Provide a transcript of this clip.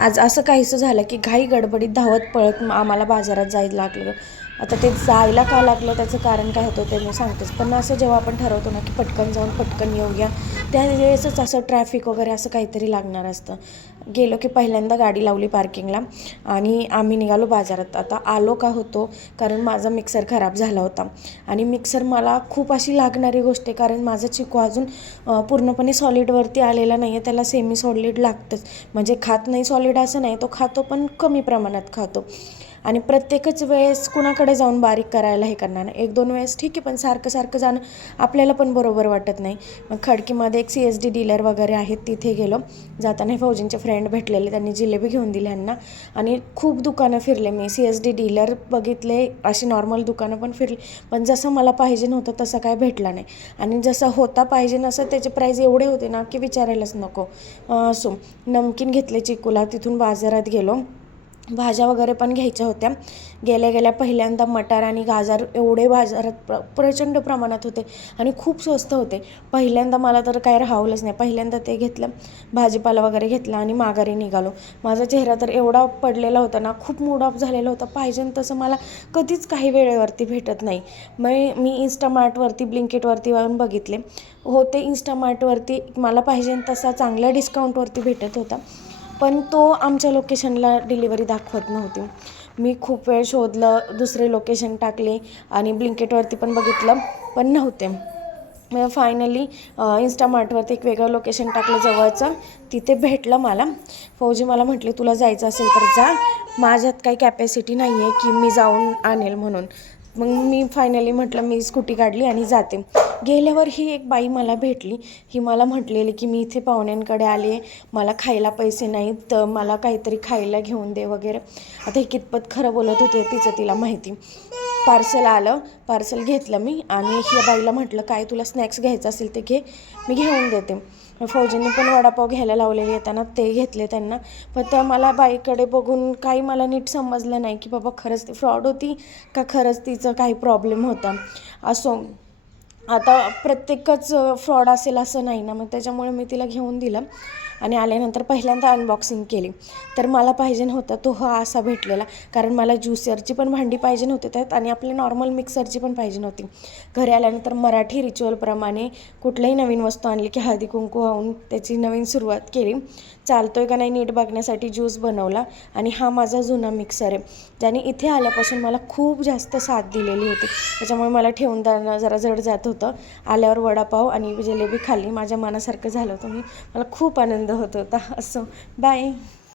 आज असं काहीसं झालं की घाई गडबडीत धावत पळत आम्हाला बाजारात जायला लागलं. आता ते जायला का लागलं त्याचं कारण काय होतं ते मी सांगतेच. पण असं जेव्हा आपण ठरवतो ना की पटकन जाऊन पटकन येऊया, त्यावेळेसच असं ट्रॅफिक वगैरे असं काहीतरी लागणार असतं. गेलो की पहिल्यांदा गाडी लावली पार्किंगला आणि आम्ही निघालो बाजारात. आता आलो का होतो कारण माझा मिक्सर खराब झाला होता आणि मिक्सर मला खूप अशी लागणारी गोष्ट आहे, कारण माझा चिकू अजून पूर्णपणे सॉलिडवरती आलेला नाही आहे. त्याला सेमी सॉलिड लागतंच. म्हणजे खात नाही सॉलिड असं नाही, तो खातो पण कमी प्रमाणात खातो. आणि प्रत्येकच वेळेस कुणाकडे जाऊन बारीक करायला हे करणार नाही. 1-2 वेळेस ठीक आहे, पण सारखं सारखं जाणं आपल्याला पण बरोबर वाटत नाही. मग खडकीमध्ये एक CSD डीलर वगैरे आहेत, तिथे गेलो. जाताना फौजींचे फ्रेंड भेटलेले, त्यांनी जिलेबी घेऊन दिली ह्यांना. आणि खूप दुकानं फिरले मी, CSD डीलर बघितले, अशी नॉर्मल दुकानं पण फिरली. पण जसं मला पाहिजे नव्हतं तसं काय भेटला नाही. आणि जसं होता पाहिजे नसं त्याचे प्राईस एवढे होते ना की विचारायलाच नको. सो नमकीन घेतले चिकूला, तिथून बाजारात गेलो. भाज्या वगैरे पण घ्यायच्या होत्या. गेल्या गेल्या पहिल्यांदा मटार आणि गाजर एवढे बाजारात प्रचंड प्रमाणात होते आणि खूप स्वस्त होते. पहिल्यांदा मला तर काय राहवलंच नाही. पहिल्यांदा ते घेतलं, भाजीपाला वगैरे घेतला आणि माघारी निघालो. माझा चेहरा तर एवढा पडलेला होता ना, खूप मूड ऑफ झालेला होता. पाहिजे तसं मला कधीच काही वेळेवरती भेटत नाही. मग मी इंस्टामार्टवरती ब्लिंकिटवरती जाऊन बघितले, होते इंस्टामार्टवरती मला पाहिजे तसा चांगल्या डिस्काउंटवरती भेटत होता. पण तो आमच्या लोकेशनला डिलिव्हरी दाखवत नव्हती. मी खूप वेळ शोधलं, दुसरे लोकेशन टाकले आणि ब्लिंकिटवरती पण बघितलं, पण नव्हते. मग फायनली इंस्टामार्टवरती एक वेगळं लोकेशन टाकलं जवळचं, तिथे भेटलं मला. फौजी मला म्हटले, तुला जायचं असेल तर जा, माझ्यात काही कॅपॅसिटी नाही आहे की मी जाऊन आणेल म्हणून. मग मी फायनली म्हटलं मी स्कूटी काढली आणि जाते. गेल्यावर ही एक बाई मला भेटली. ही मला म्हटलेली की मी इथे पाहुण्यांकडे आले, मला खायला पैसे नाहीत, तर मला काहीतरी खायला घेऊन दे वगैरे. आता हे कितपत खरं बोलत होते तिचं तिला माहिती. पार्सल आलं, पार्सल घेतलं मी आणि ह्या बाईला म्हटलं काय तुला स्नॅक्स घ्यायचं असेल ते घे, मी घेऊन देते. फौजींनी पण वडापाव घ्यायला लावलेले येताना ते घेतले त्यांना. पण तर मला बाईकडे बघून काही मला नीट समजलं नाही की बाबा खरंच ती फ्रॉड होती का खरंच तिचं काही प्रॉब्लेम होता. असो, आता प्रत्येकच फ्रॉड असेल असं नाही ना, मग त्याच्यामुळे मी तिला घेऊन दिलं आणि आल्यानंतर पहिल्यांदा अनबॉक्सिंग केली. तर मला पाहिजे होता तो हा असा भेटलेला, कारण मला ज्युसरची पण भांडी पाहिजे नव्हती त्यात आणि आपली नॉर्मल मिक्सरची पण पाहिजे नव्हती. घरी आल्यानंतर मराठी रिच्युअलप्रमाणे कुठल्याही नवीन वस्तू आणली की हळदी कुंकू वाहून त्याची नवीन सुरुवात केली. चालतोय का नाही नीट बघण्यासाठी ज्यूस बनवला आणि हा माझा जुना मिक्सर आहे, ज्याने इथे आल्यापासून मला खूप जास्त साथ दिलेली होती. त्याच्यामुळे मला ठेवून जाणं जरा जड जात होतं. आल्यावर वडापाव आणि जिलेबी खाल्ली, माझ्या मनासारखं झालं होतं. मला खूप आनंद होत होता. असं बाय.